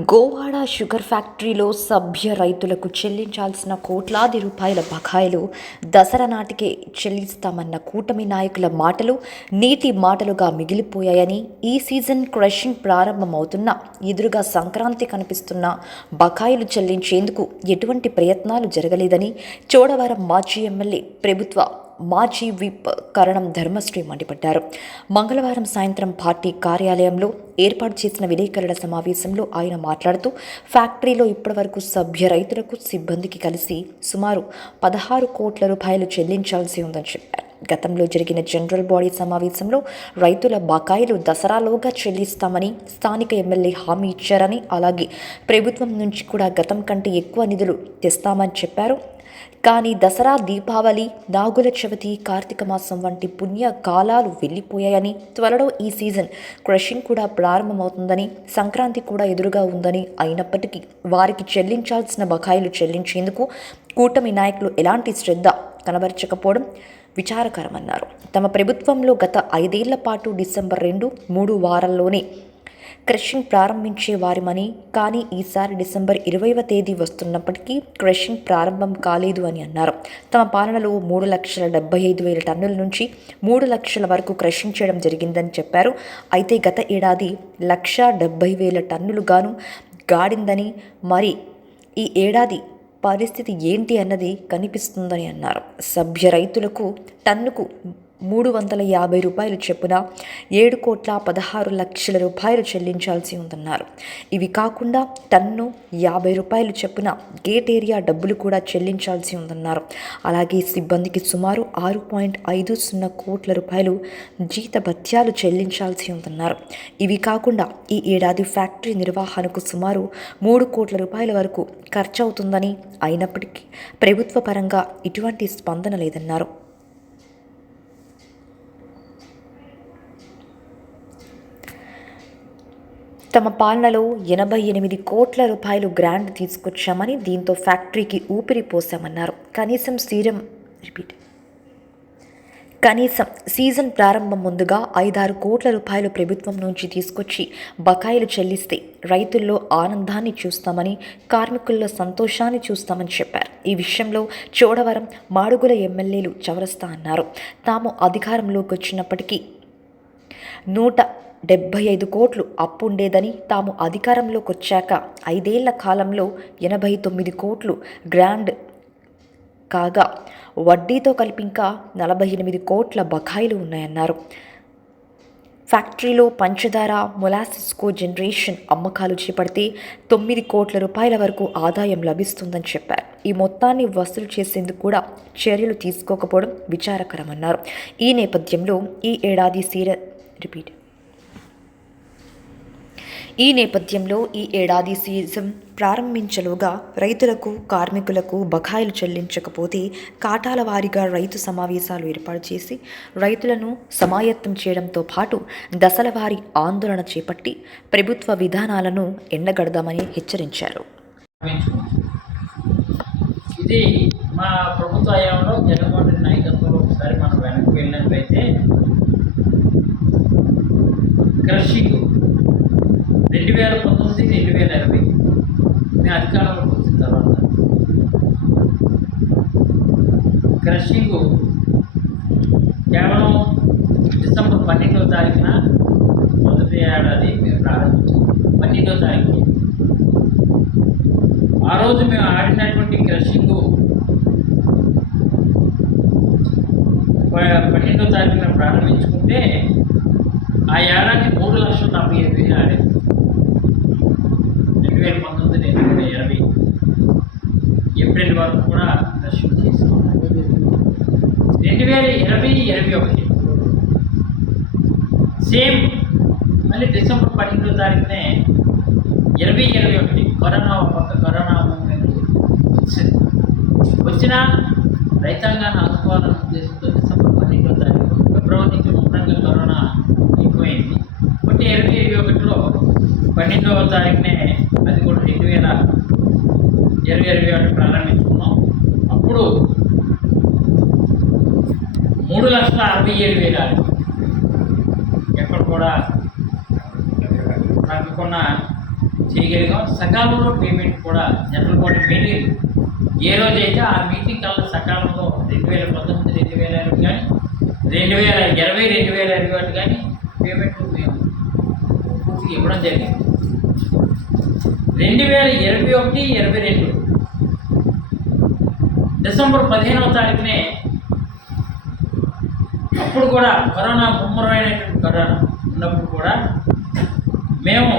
Govada sugar ఫ్యాక్టరీలో సభ్య రైతులకు చెల్లించాల్సిన కోట్లాది రూపాయల బకాయిలు దసరా నాటికే చెల్లిస్తామన్న కూటమి నాయకుల మాటలు నీటి మాటలుగా మిగిలిపోయాయని ఈ సీజన్ క్రషింగ్ ప్రారంభమవుతున్న ఎదురుగా సంక్రాంతి కనిపిస్తున్న బకాయిలు చెల్లించేందుకు ఎటువంటి ప్రయత్నాలు జరగలేదని చోడవరం మాజీ ఎమ్మెల్యే ప్రభుత్వ మాజీ విప్ కరణం ధర్మశ్రీ మండిపడ్డారు. మంగళవారం సాయంత్రం పార్టీ కార్యాలయంలో ఏర్పాటు చేసిన విలేకరుల సమావేశంలో ఆయన మాట్లాడుతూ ఫ్యాక్టరీలో ఇప్పటివరకు సభ్య రైతులకు సిబ్బందికి కలిసి సుమారు పదహారు కోట్ల రూపాయలు చెల్లించాల్సి ఉందని చెప్పారు. గతంలో జరిగిన జనరల్ బాడీ సమావేశంలో రైతుల బకాయిలు దసరాలోగా చెల్లిస్తామని స్థానిక ఎమ్మెల్యే హామీ ఇచ్చారని అలాగే ప్రభుత్వం నుంచి కూడా గతం కంటే ఎక్కువ నిధులు తెస్తామని చెప్పారు. కానీ దసరా దీపావళి నాగుల చవితి కార్తీక మాసం వంటి పుణ్య కాలాలు వెళ్ళిపోయాయని త్వరలో ఈ సీజన్ క్రషింగ్ కూడా ప్రారంభమవుతుందని సంక్రాంతి కూడా ఎదురుగా ఉందని అయినప్పటికీ వారికి చెల్లించాల్సిన బకాయిలు చెల్లించేందుకు కూటమి నాయకులు ఎలాంటి శ్రద్ధ కనబరచకపోవడం విచారకరమన్నారు. తమ ప్రభుత్వంలో గత ఐదేళ్ళ పాటు డిసెంబర్ రెండు మూడు వారాల్లోనే క్రషింగ్ ప్రారంభించే వారిమని కానీ ఈసారి డిసెంబర్ ఇరవైవ తేదీ వస్తున్నప్పటికీ క్రషింగ్ ప్రారంభం కాలేదు అని అన్నారు. తమ పాలనలో మూడు లక్షల డెబ్బై ఐదు వేల టన్నుల నుంచి మూడు లక్షల వరకు క్రషింగ్ చేయడం జరిగిందని చెప్పారు. అయితే గత ఏడాది లక్ష డెబ్బై వేల టన్నులుగాను గాడిందని మరి ఈ ఏడాది పరిస్థితి ఏంటి అన్నది కనిపిస్తుందని అన్నారు. సభ్య రైతులకు టన్నుకు మూడు వందల యాభై రూపాయలు చొప్పున ఏడు కోట్ల పదహారు లక్షల రూపాయలు చెల్లించాల్సి ఉందన్నారు. ఇవి కాకుండా టన్ను యాభై రూపాయలు చొప్పున గేట్ ఏరియా డబ్బులు కూడా చెల్లించాల్సి ఉందన్నారు. అలాగే సిబ్బందికి సుమారు ఆరు పాయింట్ ఐదు సున్నా కోట్ల రూపాయలు జీత భత్యాలు చెల్లించాల్సి ఉందన్నారు. ఇవి కాకుండా ఈ ఏడాది ఫ్యాక్టరీ నిర్వహణకు సుమారు మూడు కోట్ల రూపాయల వరకు ఖర్చవుతుందని అయినప్పటికీ ప్రభుత్వ పరంగా ఇటువంటి స్పందన లేదన్నారు. తమ పాలనలో ఎనభై ఎనిమిది కోట్ల రూపాయలు గ్రాంట్ తీసుకొచ్చామని దీంతో ఫ్యాక్టరీకి ఊపిరి పోసామన్నారు. కనీసం సీరం రిపీట్. కనీసం సీజన్ ప్రారంభం ముందుగా ఐదారు కోట్ల రూపాయలు ప్రభుత్వం నుంచి తీసుకొచ్చి బకాయిలు చెల్లిస్తే రైతుల్లో ఆనందాన్ని చూస్తామని కార్మికుల్లో సంతోషాన్ని చూస్తామని చెప్పారు. ఈ విషయంలో చోడవరం మాడుగుల ఎమ్మెల్యేలు చవరస్తా అన్నారు. తాము అధికారంలోకి వచ్చినప్పటికీ నూట డెబ్బై ఐదు కోట్లు అప్పు ఉండేదని తాము అధికారంలోకి వచ్చాక ఐదేళ్ళ కాలంలో ఎనభై తొమ్మిది కోట్లు గ్రాండ్ కాగా వడ్డీతో కలిపి ఇంకా నలభై ఎనిమిది కోట్ల బకాయిలు ఉన్నాయన్నారు. ఫ్యాక్టరీలో పంచదార మొలాసిస్కో జనరేషన్ అమ్మకాలు చేపడితే తొమ్మిది కోట్ల రూపాయల వరకు ఆదాయం లభిస్తుందని చెప్పారు. ఈ మొత్తాన్ని వసూలు చేసేందుకు కూడా చర్యలు తీసుకోకపోవడం విచారకరమన్నారు. ఈ నేపథ్యంలో ఈ ఏడాది సీర రిపీట్ ఈ నేపథ్యంలో ఈ ఏడాది సీజన్ ప్రారంభించలోగా రైతులకు కార్మికులకు బకాయిలు చెల్లించకపోతే కాటాల వారీగా రైతు సమావేశాలు ఏర్పాటు చేసి రైతులను సమాయత్తం చేయడంతో పాటు దశల వారి ఆందోళన చేపట్టి ప్రభుత్వ విధానాలను ఎండగడదామని హెచ్చరించారు. ఇది మా ప్రభుత్వ హయాంలో జగన్మోహన్ రెడ్డి నాయకత్వంలో ఒకసారి మనం వెనక్కి వెళ్ళినట్లయితే కృషికు రెండు వేల పంతొమ్మిది రెండు వేల ఇరవై. మేము అధికారంలోకి వచ్చిన తర్వాత క్రషింగ్ కేవలం డిసెంబర్ పన్నెండవ తారీఖున మొదటి ఏడాది మేము ప్రారంభించాం. పన్నెండవ తారీఖు. ఆ రోజు మేము ఆడినటువంటి క్రషింగ్ పన్నెండో తారీఖున ప్రారంభించుకుంటే ఆ ఏడాది మూడు లక్షల నలభై ఐదు వేలు ఆడారు వేల పంతొమ్మిది రెండు వేల ఇరవై ఏప్రిల్ వరకు కూడా దర్శనం చేసాం రెండు వేల ఇరవై ఇరవై ఒకటి. సేమ్ మళ్ళీ డిసెంబర్ పన్నెండో తారీఖునే ఇరవై ఇరవై ఒకటి. కరోనా పక్క కరోనా వచ్చింది. వచ్చిన రైతాంగాన్ని ఆదుకోవాలన్న ఉద్దేశంతో డిసెంబర్ పన్నెండో తారీఖు ఫిబ్రవరి నుంచి ముమ్మరంగా కరోనా ఎక్కువైంది. ఒకటి ఇరవై ఇరవై ఒకటిలో పన్నెండవ తారీఖునే అది కూడా రెండు వేల ఇరవై ఇరవై ఒకటి ప్రారంభించుకున్నాం. అప్పుడు మూడు లక్షల అరవై ఏడు వేల ఎక్కడ కూడా తగ్గకుండా చేయగలిగాం. సకాలంలో పేమెంట్ కూడా జనరల్ బాడీ మీటింగ్ ఏ రోజైతే ఆ మీటింగ్ కల్లా సకాలంలో రెండు వేల పంతొమ్మిది రెండు వేల ఇరవై కానీ రెండు వేల ఇరవై రెండు వేల ఇరవై ఒకటి కానీ పేమెంట్ మేము పూర్తిగా ఇవ్వడం జరిగింది. రెండు వేల ఇరవై ఒకటి ఇరవై రెండు. డిసెంబర్ పదిహేనవ తారీఖునే అప్పుడు కూడా కరోనా ముమ్మరమైనటువంటి కరోనా ఉన్నప్పుడు కూడా మేము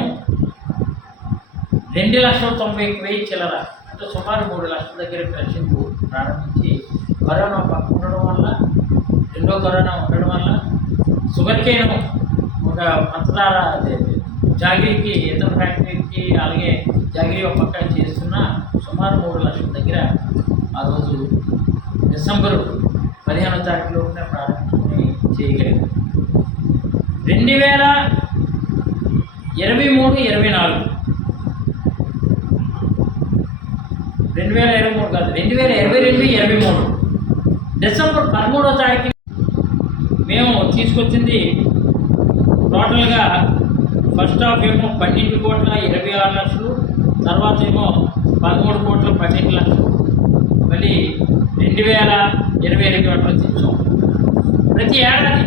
రెండు లక్షల తొంభై వెయ్యి చిల్లర అంటే సుమారు మూడు లక్షల దగ్గర పెన్షన్కు ప్రారంభించి కరోనా పక్క ఉండడం వల్ల రెండో కరోనా ఉండడం వల్ల షుగర్ కేన్ ఒక పంచదార జాగిరికి ఇతర ఫ్యాక్టరీకి అలాగే జాగిరి ఒక పక్క చేస్తున్న సుమారు మూడు లక్షల దగ్గర ఆ రోజు డిసెంబరు పదిహేనో తారీఖు లోపునే ప్రారంభించుకుని చేయగలిగాం. రెండు వేల ఇరవై మూడు ఇరవై నాలుగు. రెండు వేల ఇరవై మూడు కాదు రెండు వేల ఇరవై రెండు ఇరవై మూడు. డిసెంబర్ పదమూడో తారీఖు మేము తీసుకొచ్చింది టోటల్గా ఫస్ట్ హాఫ్ ఏమో పన్నెండు కోట్ల ఇరవై ఆరు లక్షలు తర్వాత ఏమో పదమూడు కోట్ల పన్నెండు లక్షలు. మళ్ళీ రెండు వేల ఇరవై ఇరవై ఒకటిలో తెచ్చాం. ప్రతి ఏడాది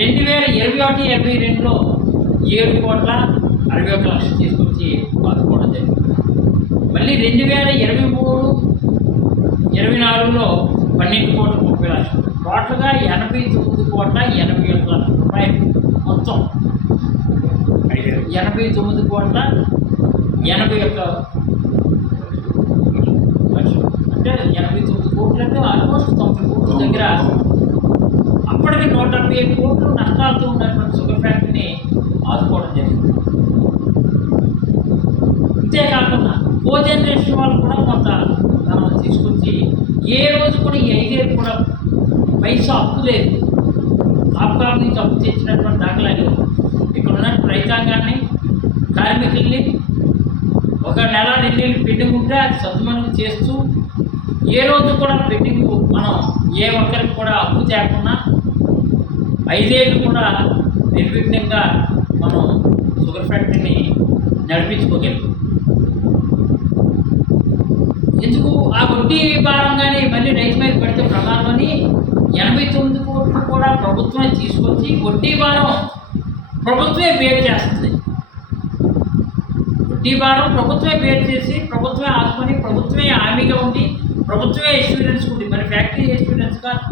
రెండు వేల ఇరవై ఒకటి ఇరవై రెండులో ఏడు కోట్ల అరవై ఒక లక్షలు తీసుకొచ్చి ఆదుకోవడం జరిగింది. మళ్ళీ రెండు వేల ఇరవై మూడు ఇరవై నాలుగులో పన్నెండు కోట్ల ముప్పై లక్షలు. టోటల్గా ఎనభై తొమ్మిది కోట్ల ఎనభై ఏడు లక్షల రూపాయలు మొత్తం. ఎనభై తొమ్మిది కోట్ల ఎనభై ఒక్క అంటే ఎనభై తొమ్మిది కోట్లు అంటే ఆల్మోస్ట్ తొంభై కోట్ల దగ్గర అప్పటికి నూట డెబ్బై ఐదు కోట్లు నష్టాలతో ఉన్నటువంటి షుగర్ ఫ్యాక్టరీని ఆదుకోవడం జరిగింది. అంతేకాకుండా కో జనరేషన్ వాళ్ళు కూడా కొంత ధనం తీసుకొచ్చి ఏ రోజు కూడా ఈ ఐదేళ్ళు కూడా పైసా అప్పు లేదు. ఆప్కాబ్ నుంచి అప్పు తెచ్చినటువంటి దాఖలాలు ఇక్కడ ఉన్నటువంటి రైతాంగాన్ని కార్మికుల్ని ఒక నెల రెండు నెలలు పెండింగ్ ఉంటే అది సద్మనం చేస్తూ ఏ రోజు కూడా పెండింగ్ మనం ఏ ఒక్కరికి కూడా అప్పు చేయకుండా ఐదేళ్ళు కూడా నిర్విఘ్నంగా మనం షుగర్ ఫ్యాక్టరీని నడిపించుకోగలిగాం. ఎందుకు? ఆ వడ్డీ భారం కానీ మళ్ళీ రైతు మీద పడితే ప్రమాదం అని ఎనభై తొమ్మిది కోట్లు కూడా ప్రభుత్వమే తీసుకొచ్చి వడ్డీ భారం ప్రభుత్వమే బేర్ చేస్తుంది. వడ్డీ భారం ప్రభుత్వమే బేర్ చేసి ప్రభుత్వమే ఆదుకొని ప్రభుత్వమే హామీగా ఉండి ప్రభుత్వమే ఎక్స్పీరియన్స్ ఉంది. మరి ఫ్యాక్టరీ ఎక్స్పీరియన్స్ కాదు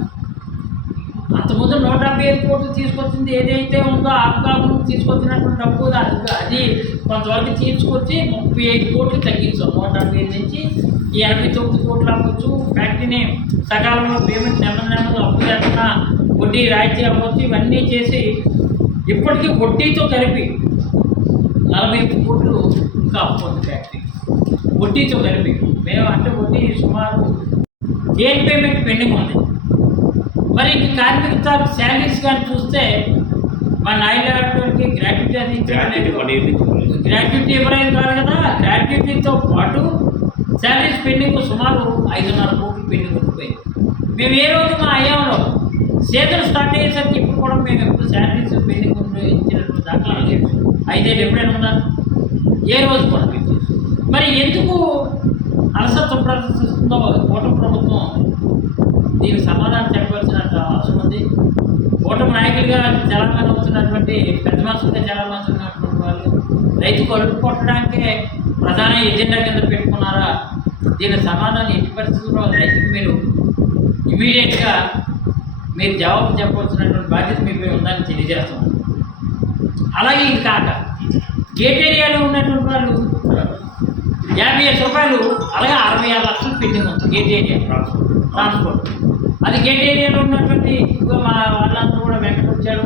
అంతకుముందు నూట డెబ్బై ఐదు కోట్లు తీసుకొచ్చింది ఏదైతే ఉందో ఆప్కాబు తీసుకొచ్చినటువంటి డబ్బు అది. అది కొంతవరకు తీసుకొచ్చి ముప్పై ఐదు కోట్లు తగ్గించాం. నూట డెబ్బై ఐదు నుంచి ఈ ఎనభై తొమ్మిది కోట్లు అవ్వచ్చు. ఫ్యాక్టరీని సకాలంలో పేమెంట్ నెల నెలలు అప్పు చేస్తున్నా వడ్డీ రాయితీ అవ్వచ్చు. ఇవన్నీ చేసి ఇప్పటికీ వడ్డీతో కలిపి నలభై ఐదు కోట్లు ఇంకా అప్పు ఉంది ఫ్యాక్టరీ. వడ్డీతో కలిపి. మేము అంటే వడ్డీ సుమారు దేని పేమెంట్ పెండింగ్ ఉంది? మరి ఇంక కార్మిక తాలూకు శాలరీస్ కానీ చూస్తే మా నాయకుడికి గ్రాట్యుటీ అది గ్రాట్యుటీ ఇవ్వలేదు కాదు కదా గ్రాట్యుటీతో పాటు శాలరీస్ పెండింగ్ సుమారు ఐదున్నర కోట్లు పెండింగ్ ఉండిపోయింది. మేము ఏ రోజు మా అయ్యాంలో సీజన్ స్టార్ట్ అయ్యేసరికి ఇప్పుడు కూడా మేము ఎప్పుడు శాలరీస్ పెండింగ్ ఉండి ఇచ్చినటువంటి దాఖలా లేదు ఐదేళ్ళు ఎప్పుడైనా ఉందా? ఏ రోజు కూడా మరి ఎందుకు అలసత్వం ప్రదర్శిస్తుందో కూటమి ప్రభుత్వం దీనికి సమాధానం చెప్పవలసిన అవసరం ఉంది. ఓటమి నాయకులుగా చలామణి అవుతున్నటువంటి పెద్ద మనుషులుగా చలామణి ఉన్నటువంటి వాళ్ళు రైతు కడుపు కొట్టడానికే ప్రధాన ఎజెండా కింద పెట్టుకున్నారా? దీని సమాధానం ఎట్టి పరిస్థితుల్లో రైతుకు మీరు ఇమీడియట్గా మీరు జవాబు చెప్పవలసినటువంటి బాధ్యత మీపై ఉందని తెలియజేస్తాం. అలాగే ఇది కాక గేట్ ఏరియాలో ఉన్నటువంటి వాళ్ళు యాభై ఐదు రూపాయలు అలాగే అరవై ఆరు లక్షలు పెట్టింది గేట్ ఏరియా ట్రాన్స్పోర్ట్. అది గేట్ ఏరియాలో ఉన్నటువంటి మా వాళ్ళంతా కూడా వెంకట వచ్చాడు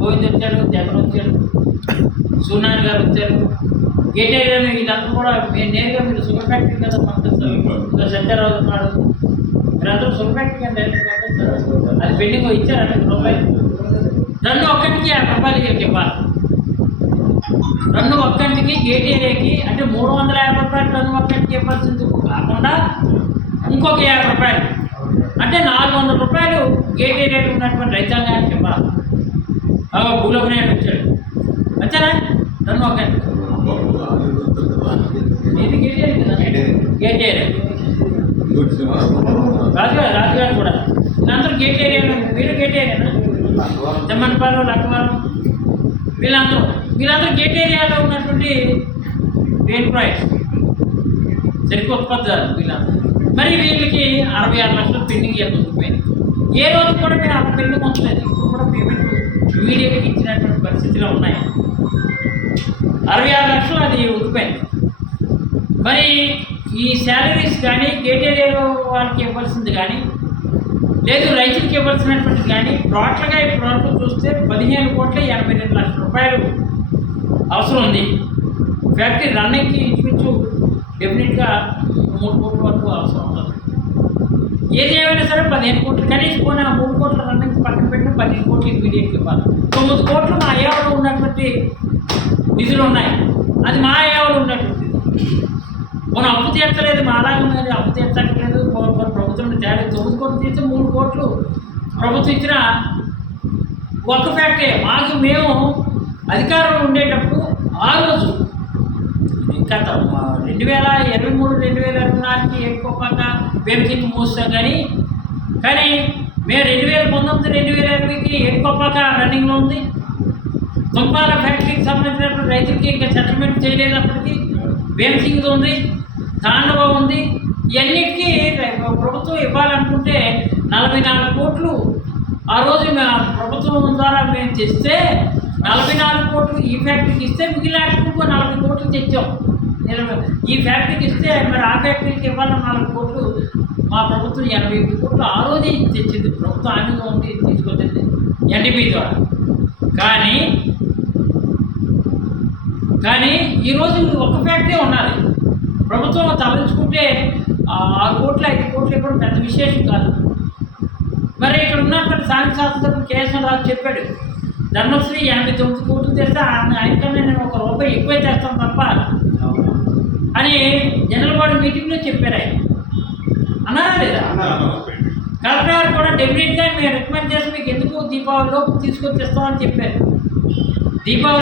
గోవింద్ వచ్చాడు జగన్ వచ్చాడు సూనాని గారు వచ్చారు గేట్ ఏరియాలో వీళ్ళంతా కూడా మేము నేరుగా మీరు షుగర్ ఫ్యాక్టరీ కదా పంపిస్తారు. ఇంకా సత్యారావు ఉన్నాడు మీరందరూ షుగర్ ఫ్యాక్టరీ కదా డైరెక్ట్ పంపిస్తారు. అది పెండింగ్ ఇచ్చారంటే రూపాయలు రెండు ఒక్కటికి యాభై రూపాయలకి ఇవ్వాలి రెండు ఒక్కంటికి గేట్ ఏరియాకి అంటే మూడు వందల యాభై రూపాయలు రెండు ఒక్కంటికి ఇవ్వాల్సింది కాకుండా ఇంకొక యాభై రూపాయలు. అంటే నాలుగు వందల రూపాయలు గేట్ ఏరియాకి ఉన్నటువంటి రైతాంగానికి ఇవ్వాలి భూలోకనాయుడు వచ్చాడు. వచ్చారా ఇది గేటేరు కదా? గేటేరు రాజుగారు రాజుగారు కూడా. వీళ్ళందరూ గేట్ ఏరియాలో మీరు గేట్ ఏరియానా జమ్మన్పాలు లక్కవరం వీళ్ళందరూ వీళ్ళందరూ గేట్ ఏరియాలో ఉన్నటువంటి గ్రేట్ ప్రైస్ చెరుకు ఉత్పత్తిదారు వీళ్ళందరూ. మరి వీళ్ళకి అరవై ఆరు లక్షలు పెండింగ్ ఎంత ఏ రోజు కూడా నేను అంత పెండింగ్ ఉంచలేదు ఇప్పుడు కూడా పేమెంట్ ఇమీడియట్గా ఇచ్చినటువంటి పరిస్థితిలో ఉన్నాయి. అరవై ఆరు లక్షలు అది ఉండిపోయింది మరి ఈ శాలరీస్ కానీ కేటీఆర్ఏలో వాళ్ళకి ఇవ్వాల్సింది కానీ లేదు రైతులకు ఇవ్వాల్సినటువంటిది కానీ టోటల్గా ఇప్పటి వరకు చూస్తే పదిహేను కోట్ల ఎనభై రెండు లక్షల రూపాయలు అవసరం ఉంది. ఫ్యాక్టరీ రన్నింగ్కి ఇంచుమించు డెఫినెట్గా మూడు కోట్ల వరకు అవసరం ఉంటుంది ఏది ఏమైనా సరే పదిహేను కోట్లు కనీసం పోనీ ఆ మూడు కోట్ల రన్నింగ్ పక్కన పెట్టిన పదిహేను కోట్లు ఇమీడియట్గా ఇవ్వాలి. తొమ్మిది కోట్లు మా ఏవలో ఉన్నటువంటి నిధులు ఉన్నాయి. అది మా ఏవలో ఉన్నటువంటిది మనం అప్పు తీర్చలేదు మా అలాగే అప్పు తీర్చట్లేదు ప్రభుత్వం తేడా తొమ్మిది కోట్లు తీస్తే మూడు కోట్లు ప్రభుత్వం ఇచ్చిన ఒక ఫ్యాక్టరీ మాకు మేము అధికారంలో ఉండేటప్పుడు ఆ రోజు గత రెండు వేల ఇరవై మూడు రెండు వేల ఇరవై నాలుగుకి ఎక్కువగా వేమికింగ్ మూస్తాం కానీ కానీ మేము రెండు వేల పంతొమ్మిది రెండు వేల ఇరవైకి ఎక్కువగా రన్నింగ్లో ఉంది? తుంపాల ఫ్యాక్టరీకి సంబంధించినటువంటి రైతులకి ఇంకా సెటిల్మెంట్ చేయలేదు అప్పటికి వేమ్సింగ్ ఉంది తాండవ ఉంది. ఇవన్నిటికీ ప్రభుత్వం ఇవ్వాలనుకుంటే నలభై నాలుగు కోట్లు ఆ రోజు మా ప్రభుత్వం ద్వారా మేము తెస్తే నలభై నాలుగు కోట్లు ఈ ఫ్యాక్టరీకి ఇస్తే మిగిలిన నలభై కోట్లు తెచ్చాం. నేను ఈ ఫ్యాక్టరీకి ఇస్తే మరి ఆ ఫ్యాక్టరీకి ఇవ్వాలన్న నాలుగు కోట్లు మా ప్రభుత్వం ఎనభై ఎనిమిది కోట్లు ఆ రోజే తెచ్చింది. ప్రభుత్వం హామీగా ఉండి తీసుకొచ్చింది ఎన్డీపీ ద్వారా. కానీ కానీ ఈరోజు ఒక ఫ్యాక్టరీ ఉండాలి. ప్రభుత్వం తలంచుకుంటే ఆరు కోట్లు ఐదు కోట్లు ఇవ్వడం పెద్ద విశేషం కాదు. మరి ఇక్కడ ఉన్నటువంటి స్థానిక శాసనసభ్యులు రాజు చెప్పాడు ధర్మశ్రీ ఎనభై తొమ్మిది కోట్లు తెస్తే ఆయన ఆయనకన్నా నేను ఒక రూపాయి ఎక్కువ తెస్తాను తప్ప అని జనరల్ బాడీ మీటింగ్లో చెప్పారు ఆయన. అన్నారా లేదా? కలెక్టర్ గారు కూడా డెఫినెట్గా మేము రికమెండ్ చేసి మీకు ఎందుకు దీపావళిలో తీసుకొచ్చి ఇస్తామని చెప్పారు. దీపావళి